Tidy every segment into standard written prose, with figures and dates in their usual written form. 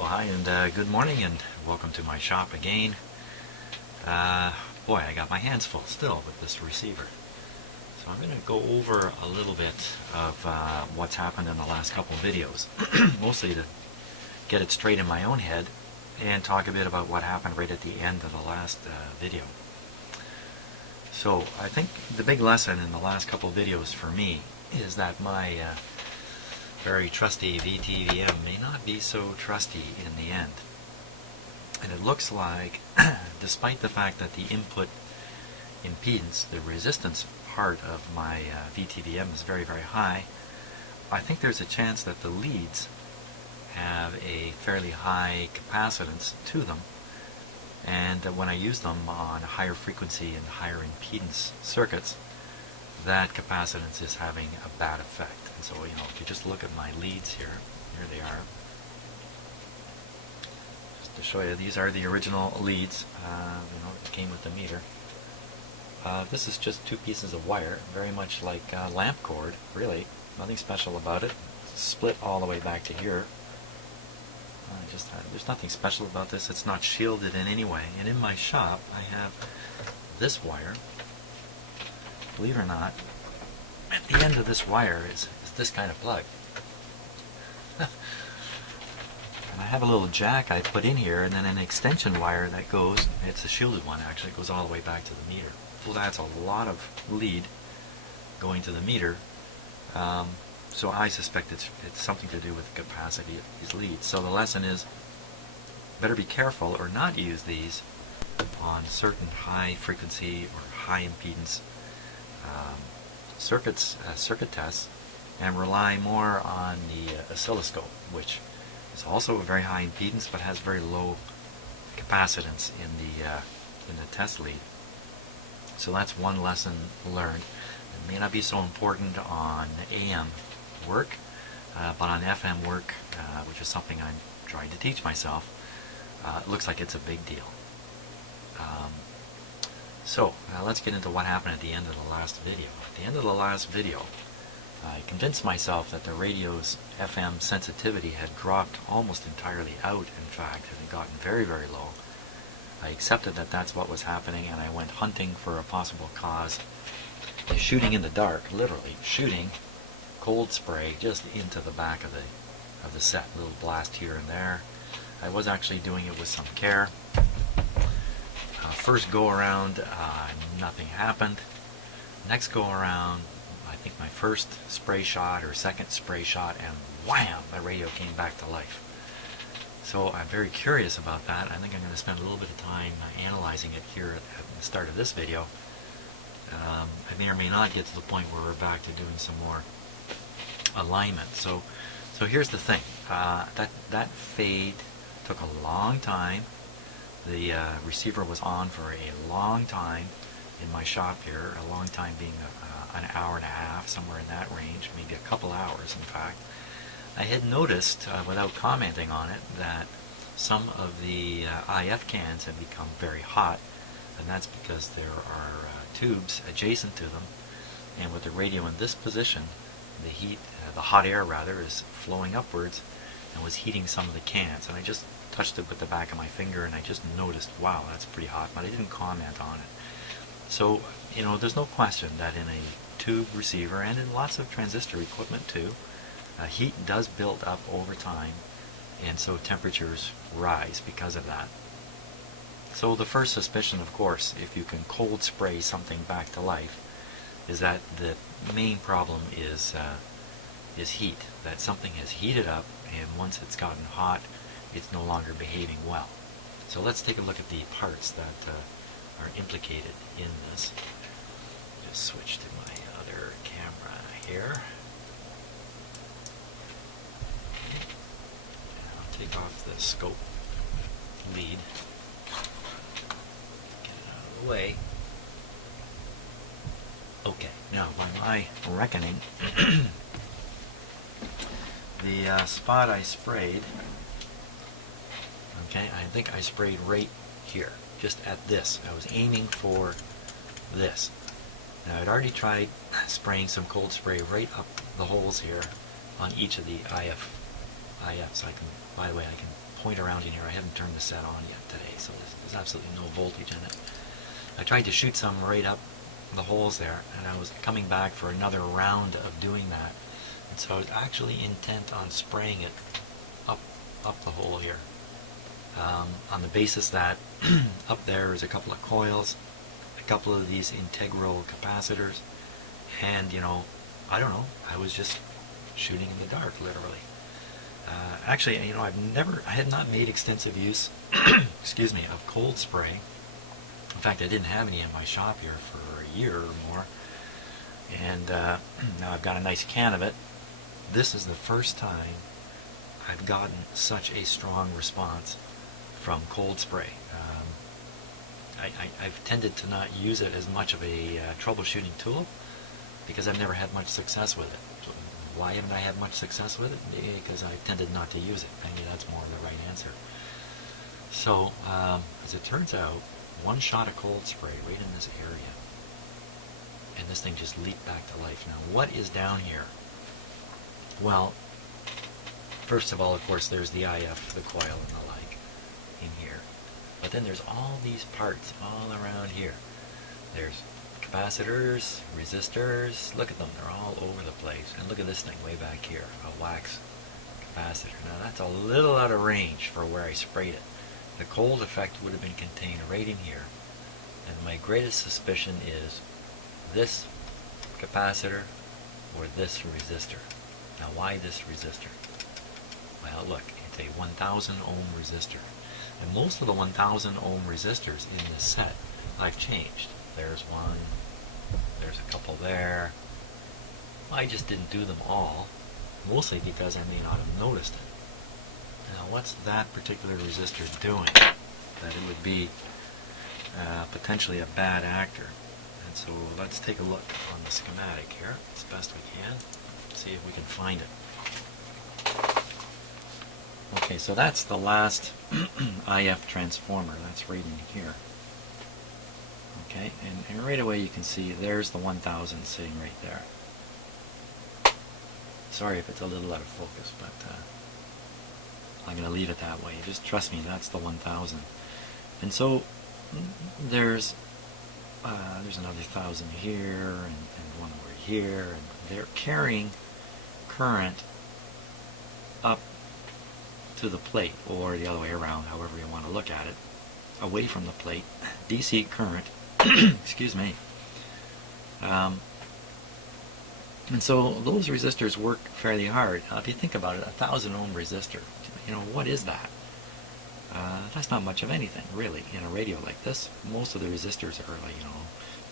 Well, hi and good morning and welcome to my shop again. Boy, I got my hands full still with this receiver. So I'm going to go over a little bit of what's happened in the last couple of videos. Mostly to get it straight in my own head and talk a bit about what happened right at the end of the last video. So I think the big lesson in the last couple of videos for me is that my very trusty VTVM may not be so trusty in the end. And it looks like, despite the fact that the input impedance, the resistance part of my VTVM is very, very high, I think there's a chance that the leads have a fairly high capacitance to them, and that when I use them on higher frequency and higher impedance circuits, that capacitance is having a bad effect. And so, if you just look at my leads here they are. Just to show you, these are the original leads. It came with the meter. This is just two pieces of wire, very much like lamp cord, really. Nothing special about it. It's split all the way back to here. There's nothing special about this. It's not shielded in any way. And in my shop, I have this wire. Believe it or not, at the end of this wire is this kind of plug. And I have a little jack I put in here, and then an extension wire that goes, it's a shielded one actually, it goes all the way back to the meter. Well, that's a lot of lead going to the meter, so I suspect it's something to do with the capacity of these leads. So the lesson is, better be careful or not use these on certain high frequency or high impedance circuit tests, and rely more on the oscilloscope, which is also a very high impedance but has very low capacitance in the test lead. So that's one lesson learned. It may not be so important on AM work, but on FM work, which is something I'm trying to teach myself, it looks like it's a big deal. So let's get into what happened at the end of the last video. At the end of the last video, I convinced myself that the radio's FM sensitivity had dropped almost entirely out, in fact, it had gotten very, very low. I accepted that that's what was happening, and I went hunting for a possible cause, shooting in the dark, literally shooting cold spray just into the back of the set, a little blast here and there. I was actually doing it with some care. First go around, nothing happened. Next go around, I think my first spray shot or second spray shot, and wham, the radio came back to life. So I'm very curious about that. I think I'm going to spend a little bit of time analyzing it here at the start of this video. I may or may not get to the point where we're back to doing some more alignment. So here's the thing. That fade took a long time. The receiver was on for a long time in my shop here, a long time being an hour and a half, somewhere in that range, maybe a couple hours in fact. I had noticed, without commenting on it, that some of the IF cans had become very hot, and that's because there are tubes adjacent to them, and with the radio in this position, the hot air rather, is flowing upwards and was heating some of the cans. And I just touched it with the back of my finger, and I just noticed, wow, that's pretty hot, but I didn't comment on it. So, there's no question that in a tube receiver, and in lots of transistor equipment too, heat does build up over time, and so temperatures rise because of that. So the first suspicion, of course, if you can cold spray something back to life, is that the main problem is heat, that something has heated up, and once it's gotten hot, it's no longer behaving well. So let's take a look at the parts that are implicated in this. Just switch to my other camera here. And I'll take off the scope lead. Get it out of the way. Okay, now by my reckoning, the spot I sprayed, I think I sprayed right here, just at this. I was aiming for this. Now I'd already tried spraying some cold spray right up the holes here on each of the IFs. By the way, I can point around in here. I haven't turned the set on yet today, so there's absolutely no voltage in it. I tried to shoot some right up the holes there, and I was coming back for another round of doing that. And so I was actually intent on spraying it up the hole here, on the basis that up there is a couple of coils, a couple of these integral capacitors, and I don't know, I was just shooting in the dark, literally. Actually, I had not made extensive use, excuse me, of cold spray. In fact, I didn't have any in my shop here for a year or more, and now I've got a nice can of it. This is the first time I've gotten such a strong response from cold spray. I've tended to not use it as much of a troubleshooting tool because I've never had much success with it. So why haven't I had much success with it? Because I tended not to use it. Maybe that's more the right answer. So, as it turns out, one shot of cold spray right in this area, and this thing just leaped back to life. Now, what is down here? Well, first of all, of course, there's the IF, the coil, and the like in here. But then there's all these parts all around here. There's capacitors, resistors. Look at them, they're all over the place. And look at this thing way back here, a wax capacitor. Now, that's a little out of range for where I sprayed it. The cold effect would have been contained right in here. And my greatest suspicion is this capacitor or this resistor. Now, why this resistor? Well, look, it's a 1000 ohm resistor. And most of the 1000 ohm resistors in this set I've changed. There's one, there's a couple there. I just didn't do them all, mostly because I may not have noticed it. Now, what's that particular resistor doing that it would be potentially a bad actor? And so let's take a look on the schematic here as best we can, see if we can find it. Okay, so that's the last IF transformer. That's right in here. Okay, and right away you can see there's the 1000 sitting right there. Sorry if it's a little out of focus, but I'm going to leave it that way. Just trust me, that's the 1000. And so there's another 1000 here, and one over here, and they're carrying current up to the plate, or the other way around, however you want to look at it, away from the plate, DC current, excuse me. And so those resistors work fairly hard. If you think about it, 1000 ohm resistor, what is that? That's not much of anything, really, in a radio like this. Most of the resistors are like,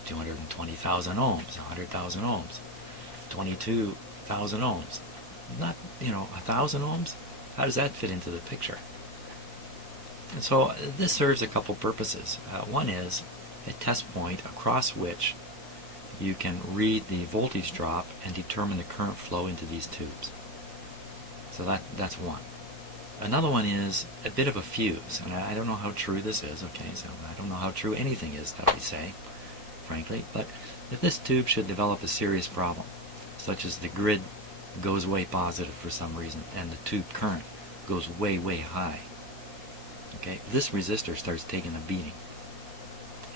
220,000 ohms, 100,000 ohms, 22,000 ohms. Not, 1,000 ohms? How does that fit into the picture? And so this serves a couple purposes. One is a test point across which you can read the voltage drop and determine the current flow into these tubes. So that's one. Another one is a bit of a fuse, and I don't know how true this is, okay, so I don't know how true anything is that we say, frankly, but if this tube should develop a serious problem, such as the grid goes way positive for some reason, and the tube current goes way, way high, okay, this resistor starts taking a beating,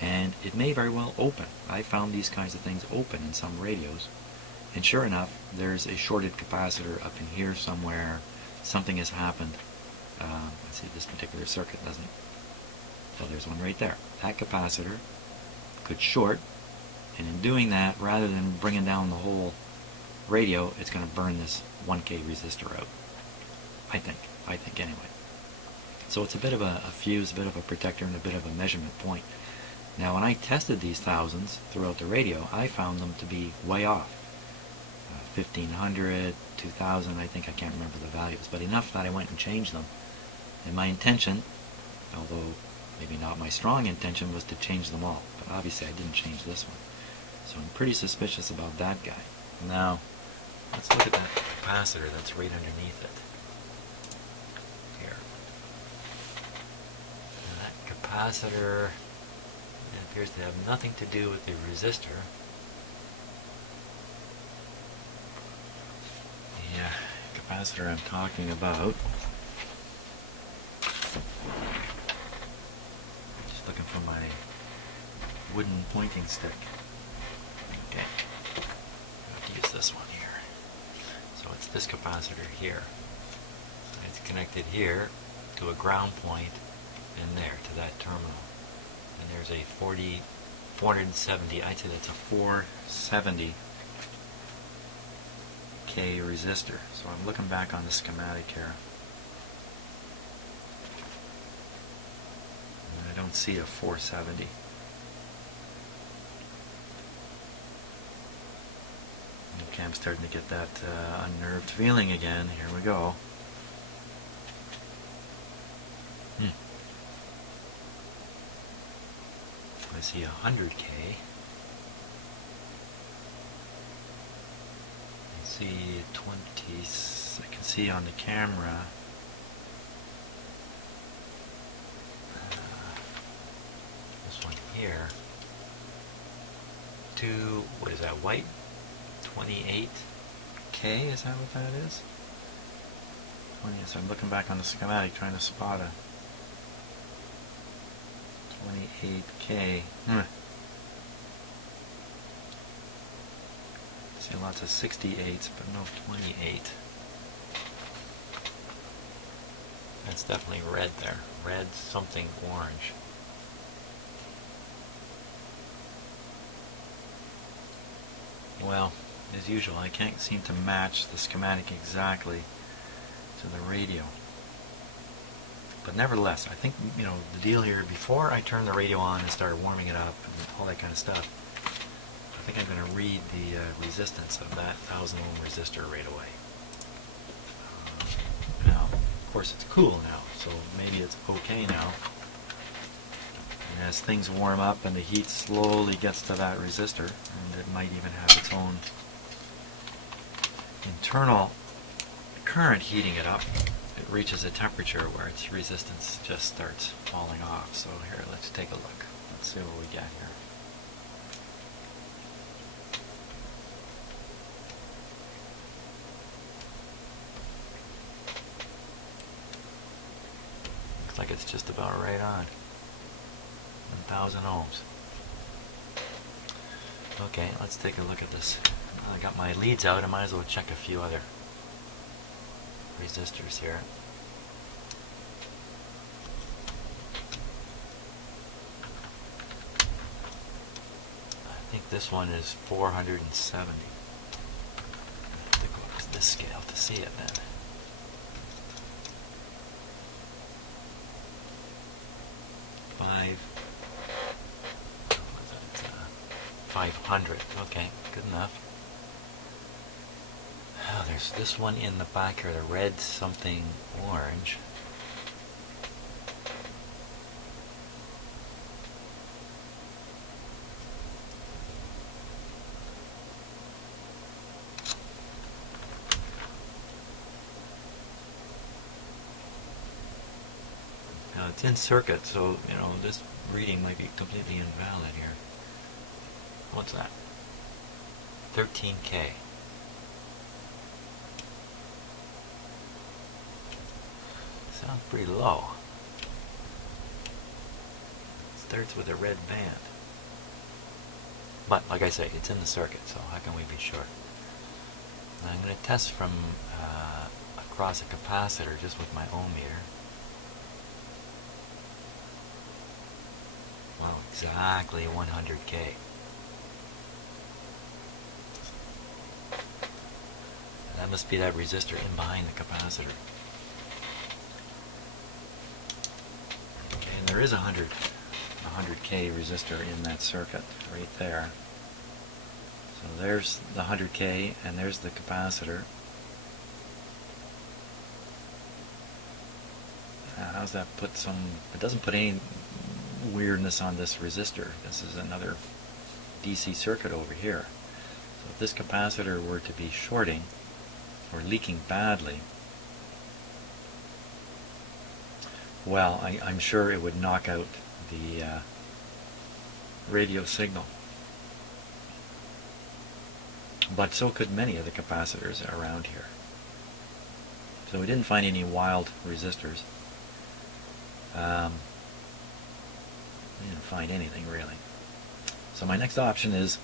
and it may very well open. I found these kinds of things open in some radios, and sure enough, there's a shorted capacitor up in here somewhere. Something has happened. Let's see, this particular circuit doesn't. So there's one right there. That capacitor could short, and in doing that, rather than bringing down the whole radio, it's going to burn this 1K resistor out. I think anyway. So it's a bit of a fuse, a bit of a protector, and a bit of a measurement point. Now, when I tested these thousands throughout the radio, I found them to be way off. 1500, 2000, I think, I can't remember the values, but enough that I went and changed them. And my intention, although maybe not my strong intention, was to change them all. But obviously I didn't change this one. So I'm pretty suspicious about that guy. Now, let's look at that capacitor that's right underneath it. Here. And that capacitor, it appears to have nothing to do with the resistor. The capacitor I'm talking about on my wooden pointing stick. Okay, I have to use this one here. So it's this capacitor here. It's connected here to a ground point and there to that terminal. And there's a 470, I'd say that's a 470 K resistor. So I'm looking back on the schematic here. And I don't see a 470. Okay, I'm starting to get that unnerved feeling again. Here we go. I see 100K. I see 20. I can see on the camera. This one here. What is that, white? 28K, is that what that is? 20, so I'm looking back on the schematic trying to spot a 28K. See lots of 68s, but no 28. That's definitely red there. Red, something orange. Well, as usual, I can't seem to match the schematic exactly to the radio. But nevertheless, I think, the deal here, before I turn the radio on and start warming it up and all that kind of stuff, I think I'm going to read the resistance of that 1000 ohm resistor right away. Now, of course, it's cool now, so maybe it's okay now. And as things warm up and the heat slowly gets to that resistor, and it might even have its own internal current heating it up, it reaches a temperature where its resistance just starts falling off. So here, let's take a look. Let's see what we get here. Looks like it's just about right on. 1000 ohms. Okay, let's take a look at this. I got my leads out. I might as well check a few other resistors here. I think this one is 470. I have to go up to this scale to see it then. What was that? 500. Okay, good enough. Oh, there's this one in the back here, the red something orange. Now it's in circuit, so this reading might be completely invalid here. What's that? 13K. Sounds pretty low. Starts with a red band. But, like I say, it's in the circuit, so how can we be sure? Now I'm going to test from across a capacitor just with my ohm meter. Wow, exactly 100K. That must be that resistor in behind the capacitor. And there is a 100K resistor in that circuit right there. So there's the 100K and there's the capacitor. How's that put some... It doesn't put any weirdness on this resistor. This is another DC circuit over here. So if this capacitor were to be shorting or leaking badly, well, I'm sure it would knock out the radio signal. But so could many of the capacitors around here. So we didn't find any wild resistors. I didn't find anything really. So my next option is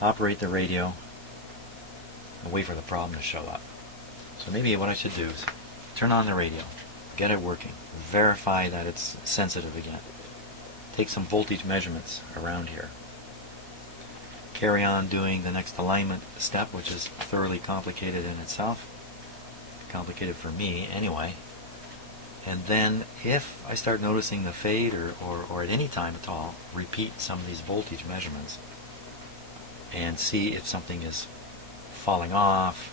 operate the radio and wait for the problem to show up. So maybe what I should do is turn on the radio, get it working, verify that it's sensitive again, take some voltage measurements around here, carry on doing the next alignment step, which is thoroughly complicated in itself, complicated for me anyway, and then if I start noticing the fade or at any time at all, repeat some of these voltage measurements and see if something is falling off.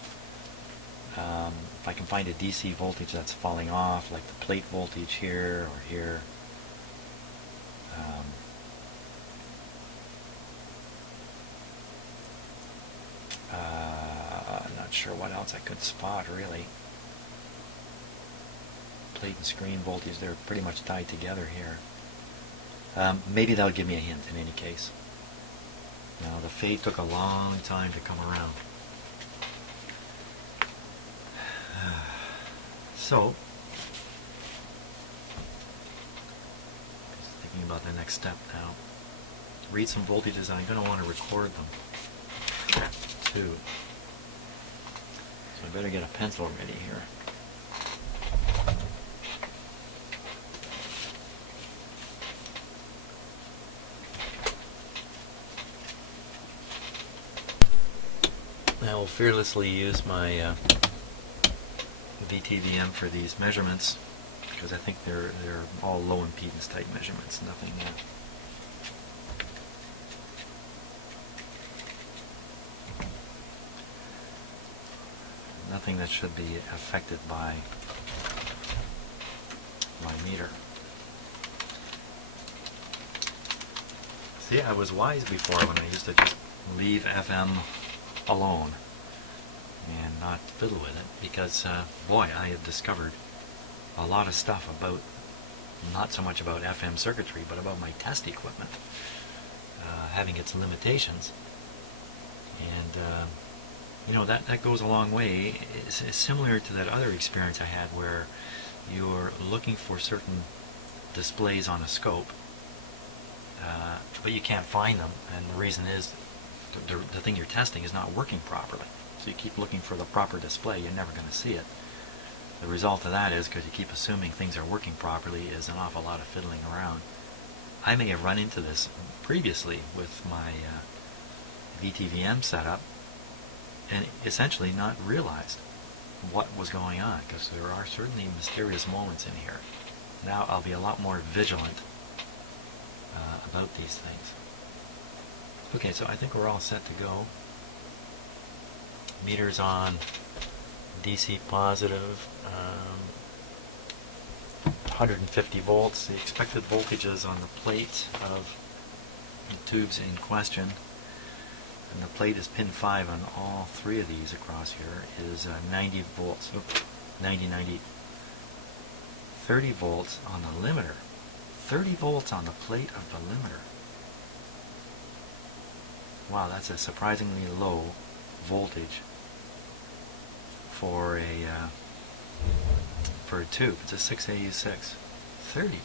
If I can find a DC voltage that's falling off, like the plate voltage here or here. Not sure what else I could spot really. Plate and screen voltage, they're pretty much tied together here. Maybe that'll give me a hint in any case. Now the fade took a long time to come around. So, just thinking about the next step now. Read some voltages, I'm going to want to record them too. So I better get a pencil ready here. I will fearlessly use my VTVM for these measurements because I think they're all low impedance type measurements, nothing that should be affected by my meter. See, I was wise before when I used to just leave FM alone and not fiddle with it, because boy, I had discovered a lot of stuff about, not so much about FM circuitry, but about my test equipment having its limitations. And you know, that goes a long way. It's similar to that other experience I had where you're looking for certain displays on a scope, but you can't find them, and the reason is the thing you're testing is not working properly. So you keep looking for the proper display, you're never going to see it. The result of that is, because you keep assuming things are working properly, is an awful lot of fiddling around. I may have run into this previously with my VTVM setup and essentially not realized what was going on, because there are certainly mysterious moments in here. Now I'll be a lot more vigilant about these things. Okay, so I think we're all set to go. Meter's on, DC positive, 150 volts. The expected voltages on the plate of the tubes in question, and the plate is pin 5 on all three of these across here, is 90 volts. Oops, 90. 30 volts on the limiter. 30 volts on the plate of the limiter. Wow, that's a surprisingly low voltage for a tube. It's a 6AU6. 30.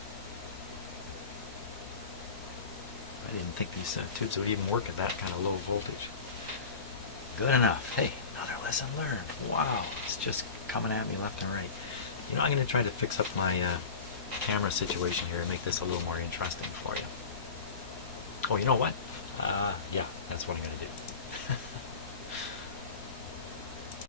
I didn't think these tubes would even work at that kind of low voltage. Good enough. Hey, another lesson learned. Wow, it's just coming at me left and right. You know, I'm going to try to fix up my camera situation here and make this a little more interesting for you. Oh, you know what? Yeah, that's what I'm going to do.